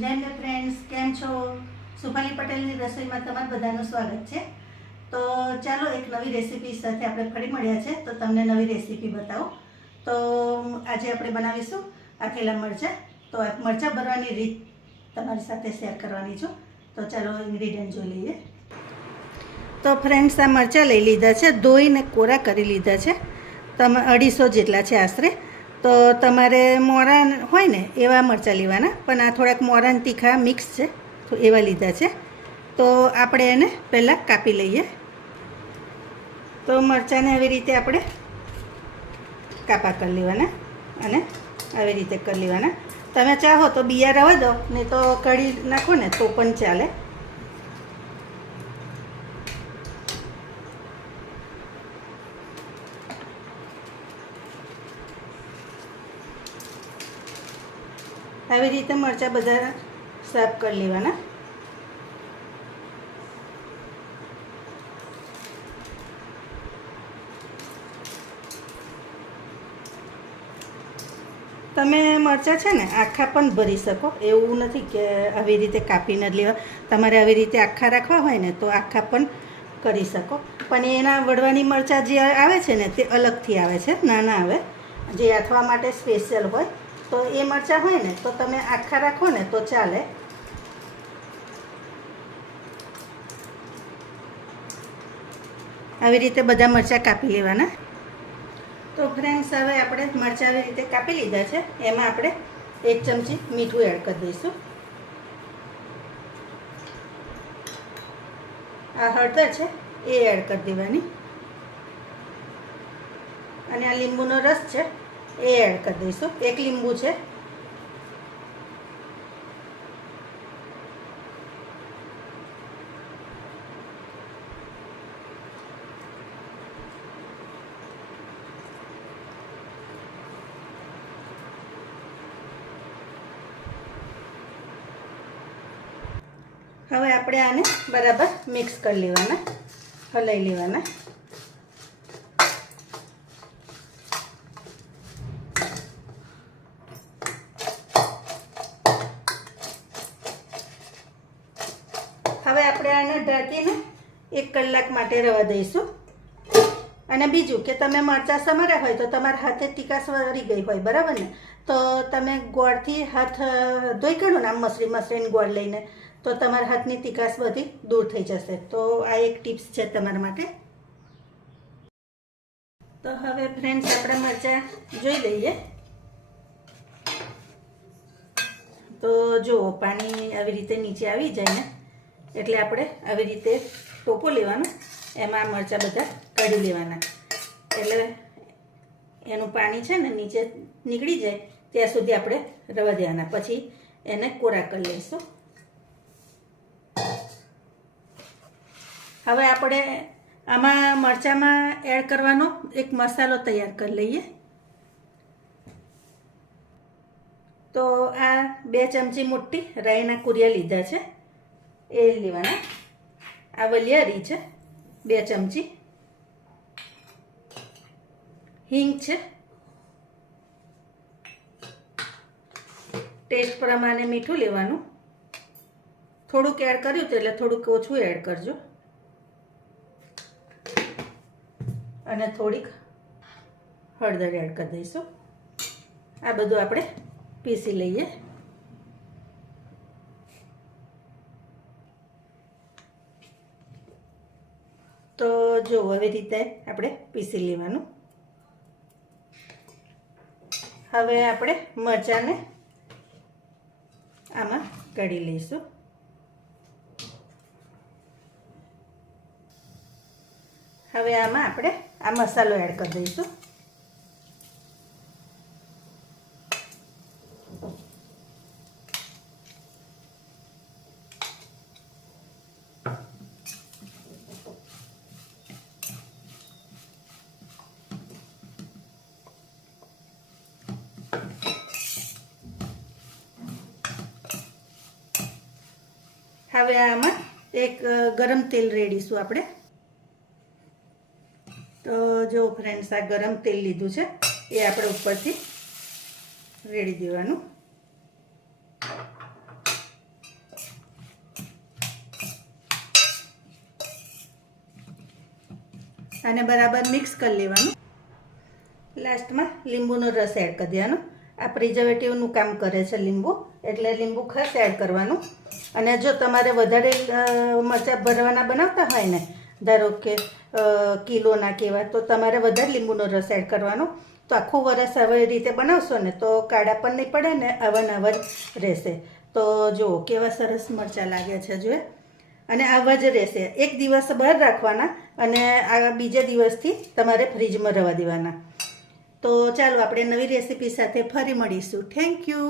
જય હિન્દ ફ્રેન્ડ્સ, કેમ છો? સુભાની પટેલની રસોઈમાં તમારું બધાનું સ્વાગત છે. તો ચાલો એક નવી રેસીપી સાથે આપણે ફરી મળ્યા છે, તો તમને નવી રેસીપી બતાવો. તો આજે આપણે બનાવીશું આથેલા મરચાં. તો આ મરચાં ભરવાની રીત તમારી સાથે શેર કરવાની છું. તો ચાલો ઇન્ગ્રીડિયન્ટ જોઈ લઈએ. તો ફ્રેન્ડ્સ, આ મરચાં લઈ લીધા છે, ધોઈને કોરા કરી લીધા છે. 250 જેટલા છે આશરે. તો તમારે મોરા હોય ને એવા મરચાં લેવાના, પણ આ થોડાક મોરા અને તીખા મિક્સ છે, તો એવા લીધા છે. તો આપણે એને પહેલાં કાપી લઈએ. તો મરચાંને આવી રીતે આપણે કાપા કરી લેવાના અને આવી રીતે કરી લેવાના. તમે ચાહો તો બિયા રવા દો, ને તો કઢી નાખો ને તો પણ ચાલે. આવી રીતે મરચાં બધા સાફ કરી લેવાના. તમે મરચાં છે ને આખા પણ ભરી શકો, એવું નથી કે આવી રીતે કાપીને જ લેવા. તમારે આવી રીતે આખા રાખવા હોય ને તો આખા પણ કરી શકો, પણ એના વડવાની મરચાં જે આવે છે ને તે અલગથી આવે છે, નાના આવે, જે આથવા માટે સ્પેશિયલ હોય. તો એ મરચાં હોય ને તો તમે આખા રાખો ને તો ચાલે. આવી રીતે બધા મરચાં કાપી લેવાના. તો ફ્રેન્ડ્સ, હવે આપણે મરચાં આવી રીતે કાપી લીધા છે. એમાં આપણે 1 ચમચી મીઠું એડ કરી દઈશું. આ હળદર છે એ એડ કરી દેવાની, અને આ લીંબુનો રસ છે એ એડ કરી દઈશું. 1 લીંબુ છે. હવે આપણે આને બરાબર મિક્સ કરી લેવાના, હલાવી લેવાના. હવે આપણે આને ઢાંકીને 1 કલાક માટે રવા દઈશું. અને બીજું કે તમે મરચાં સમાર્યા હોય તો તમારા હાથે તીખાશ વળી ગઈ હોય, બરાબર ને, તો તમે ગોળથી હાથ ધોઈ કાઢો ને, આમ મસરીને ગોળ લઈને, તો તમારા હાથની તીખાશ બધી દૂર થઈ જશે. તો આ એક ટિપ્સ છે તમારા માટે. તો હવે ફ્રેન્ડ્સ, આપણે મરચાં જોઈ લઈએ. તો જુઓ, પાણી આવી રીતે નીચે આવી જાય ને એટલે આપણે આવી રીતે ટોપો લેવાનો, એમાં મરચાં બધા કાઢી લેવાના. એટલે એનું પાણી છે ને નીચે નીકળી જાય ત્યાં સુધી આપણે રવા દેવાના. પછી એને કોરા કરી લઈશું. હવે આપણે આમાં મરચાંમાં એડ કરવાનો એક મસાલો તૈયાર કરી લઈએ. તો આ 2 ચમચી મોટી રાઈના કુરિયા લીધા છે, એ લેવાના. આ વલિયારી છે 2 ચમચી. હિંગ છે. ટેસ્ટ પ્રમાણે મીઠું લેવાનું. થોડુંક એડ કર્યું હતું એટલે થોડુંક ઓછું એડ કરજો. અને થોડીક હળદર એડ કરી દઈશું. આ બધું આપણે પીસી લઈએ. તો જો આવી રીતે આપણે પીસી લેવાનું. હવે આપણે મરચાંને આમાં કાઢી લઈશું. હવે આમાં આપણે આ મસાલો એડ કરી દઈશું. હવે આમાં એક ગરમ તેલ રેડીશું આપણે. તો જો ફ્રેન્ડ્સ, આ ગરમ તેલ લીધું છે એ આપણે ઉપરથી રેડી દેવાનું. આને બરાબર મિક્સ કરી લેવાનું. લાસ્ટમાં લીંબુનો રસ એડ કરી દેવાનો. આ પ્રિઝર્વેટિવનું કામ કરે છે લીંબુ, એટલે લીંબુ ખાસ એડ કરવાનું. અને જો તમારે વધારે મરચાં ભરવાના બનાવતા હોય ને, ધારો કે કિલોના કેવા, તો તમારે વધારે લીંબુનો રસ એડ કરવાનો. તો આખું વરસ આવી રીતે બનાવશો ને તો કાળા પણ નહીં પડે ને આવા જ રહેશે. તો જુઓ કેવા સરસ મરચાં લાગે છે જોઈએ. અને આવા જ રહેશે. એક દિવસ બહાર રાખવાના અને આ બીજા દિવસથી તમારે ફ્રીજમાં રહેવા દેવાના. તો ચાલો આપણે નવી રેસીપી સાથે ફરી મળીશું. Thank you.